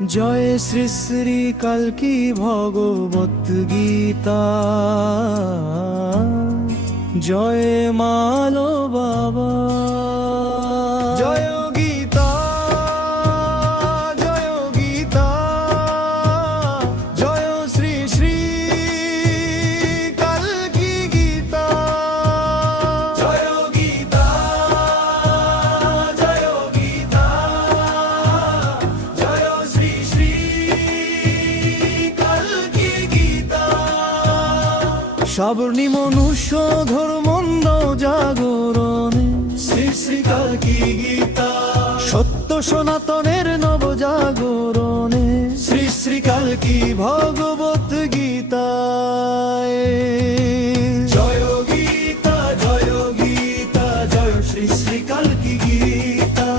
জয় শ্রী শ্রী কালকি ভগবত গীতা, জয় মালো বাবা। জয় গীতা, জয় গীতা, জয় শ্রী শ্রী কালকি গীতা। জয় গীতা, জয় গীতা, জয় শ্রী শ্রী কালকি গীতা। সবর্ণী মনুষ্য ধর্মন্দ জাগরণে শ্রী শ্রী কালকি গীতা। সত্য সনাতনের নব জাগরণে শ্রী শ্রী কালকি ভগবত গীতা। জয় গীতা, জয় গীতা, জয় শ্রী শ্রী কালকি গীতা।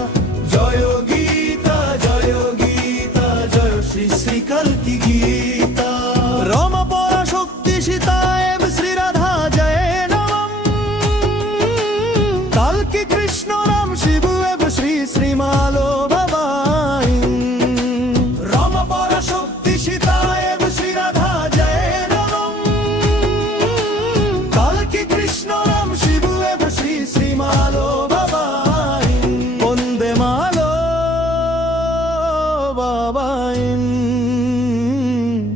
জয় গীতা, জয় গীতা, জয় শ্রী শ্রী কালকি গীতা। রমা পরা শক্তি সীতা এব শ্রী রাধা জয় নমঃ। কালকি কৃষ্ণ রাম শিব এব শ্রী শ্রীমালো বাবাই। রমা পরা শক্তি সীতা এব শ্রী রাধা জয় নমঃ। কালকি কৃষ্ণ রাম শিব এব শ্রী শ্রীমালো বাবাই। বন্দে মালো বাবাই,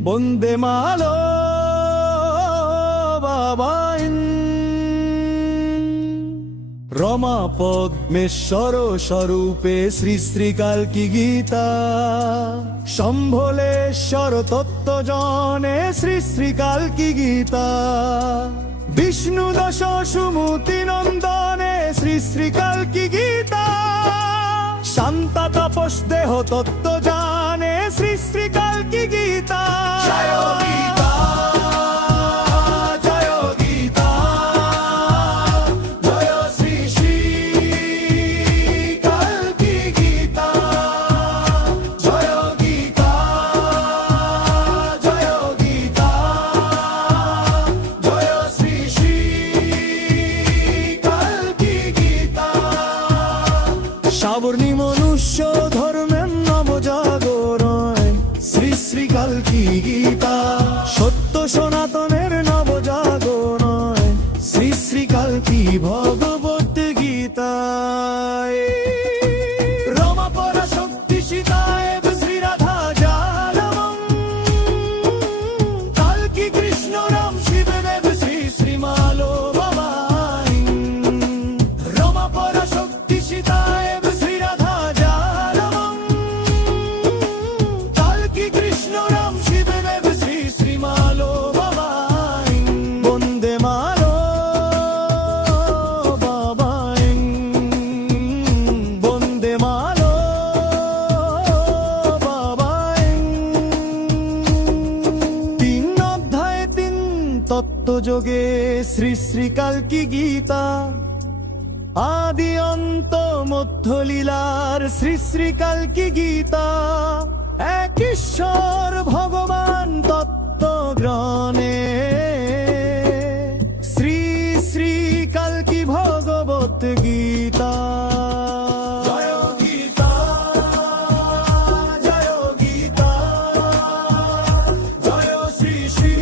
বন্দে মালো বাবাই। রমা পদ্মেশ্বর স্বরূপে শ্রী শ্রী কালকি গীতা। শম্ভলেশ্বর তত্ত্বজনে শ্রী শ্রী কালকি গীতা। বিষ্ণু দশ সুমতি নন্দনে শ্রী শ্রী কালকি গীতা। শান্তা তাপস দেহ তত্ত্ব জানে শ্রী শ্রী কালকি গীতা। জয় গীতা, জয় গীতা, জয় শ্রী শ্রী কালকি গীতা। জয় গীতা, জয় গীতা, জয় শ্রী শ্রী কালকি গীতা। সাবর্ণী মনুষ্য ধর্মের নব জাগরণ শ্রী শ্রী কালকি গীতা। সত্য সনাতনের নব জাগরণ শ্রী শ্রী কালকি ভগবত গীতা। রমা পরা শক্তি সীতা এব শ্রী রাধা জানমঃ। কালকি কৃষ্ণ রাম শিব এব শ্রী শ্রীমালো বাবাই। রমা পরা শক্তি সীতা এব শ্রী রাধা জানমঃ। কালকি কৃষ্ণ রাম শিব এব শ্রী শ্রীমালো বাবাই। বন্দে মালো বাবাই, বন্দে মালো বাবাই। তিন অধ্যায় তিন তত্ত্বযোগে শ্রী শ্রী কালকি গীতা। আদি অন্ত মধ্য লীলার শ্রী শ্রী কালকি গীতা। এক ঈশ্বর ভগবান তত্ত্ব গ্রহণে শ্রী শ্রী কালকি ভগবত গীতা। জয় গীতা, জয় গীতা, জয় শ্রী শ্রী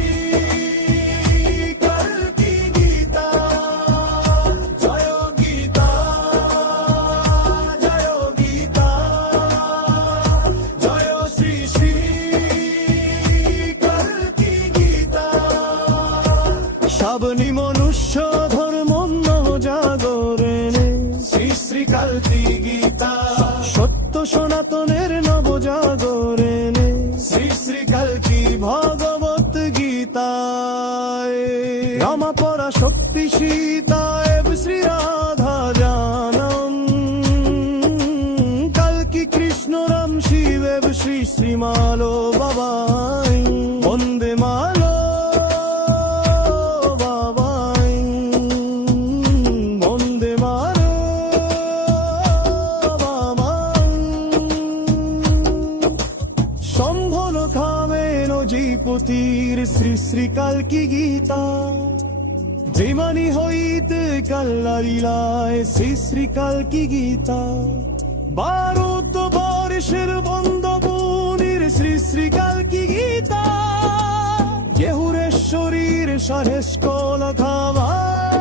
কালকি গীতা। জয় গীতা, জয় গীতা, জয় শ্রী শ্রী কালকি গীতা। সাবনি মনুষ্য ধর্মন্য জাগরণে শ্রী শ্রী কালকি গীতা। সত্য সনাতনের নব জাগরণে শ্রী শ্রী কালকি ভগবত গীতা। রমা পরা শক্তি সীতা এব শ্রী রাধা জানম। কালকি কৃষ্ণ রাম শিব এব শ্রী শ্রীমালো বাবাই। বন্দে মালো বাবাই, বন্দে মালো বাবাই। সম্ভল খামে নজিপতির শ্রী শ্রী কালকি গীতা। যেমানি হইতে কাল্লারিলায় শ্রী শ্রী কালকি গীতা। 12 বর্ষের বন্ধবুনির শ্রী শ্রী কালকি গীতা কেহুরেশ্বরীর সরেশ কোন খামায়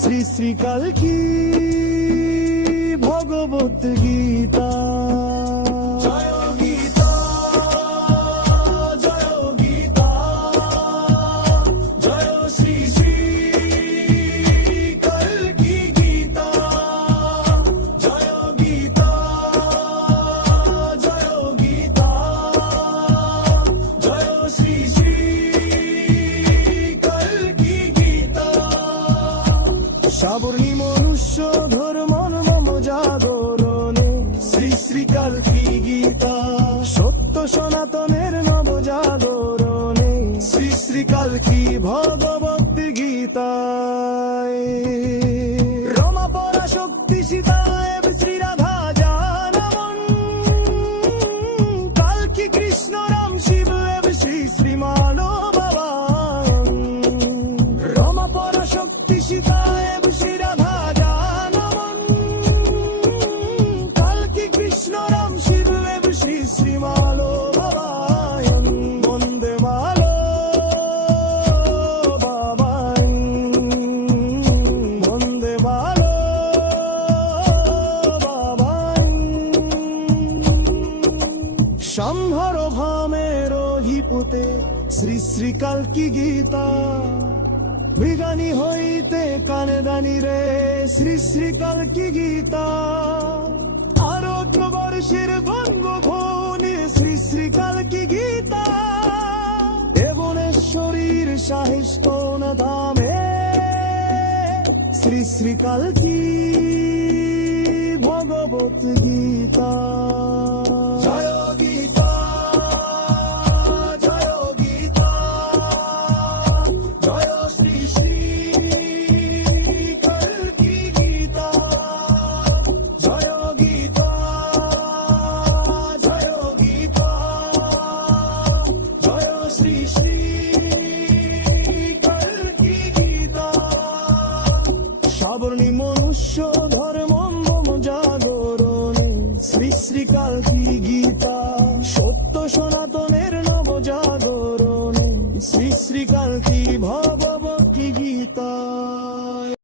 শ্রী শ্রী কালকি ভগবত গীতা জয় গীতা জয় গীতা জয় শ্রী শ্রী কালকি গীতা জয় গীতা জয় গীতা জয় শ্রী শ্রী কালকি গীতা সাবর্ণী মনুষ্য ধর্মন মম জাগরণে শ্রী শ্রী কালকি গীতা সত্য সনাতনের নব জাগরণে শ্রী শ্রী কালকি ভগবত গীতায় রমা পরাশক্তি সীতা এব শ্রী রাধা জানমন কালকি কৃষ্ণ রাম শিব এব শ্রী শ্রী মানবায়ন রমা পরাশক্তি সীতা এব শ্রী রাধা জানমন কালকি কৃষ্ণ রাম শিব এব শ্রী শ্রী মানবায়ন বন্দে বন্দে সম্ভর ভামের হিপুতে শ্রী শ্রী কালকি গীতা মৃগানী হইতে কানে দানি রে শ্রী শ্রী কালকি গীতা আরোগ্য বর্ষের বঙ্গভূমি শ্রী শ্রী কালকি গীতা দেবনেশ্বরীর সাহিস্তন ধামে শ্রী শ্রী কালকি ভগবত গীতা জয় গীতা জয় গীতা জয় শ্রী শ্রী কালকি গীতা জয় গীতা জয় গীতা জয় শ্রী শ্রী কালকি গীতা সাবর্ণী মনুষ্য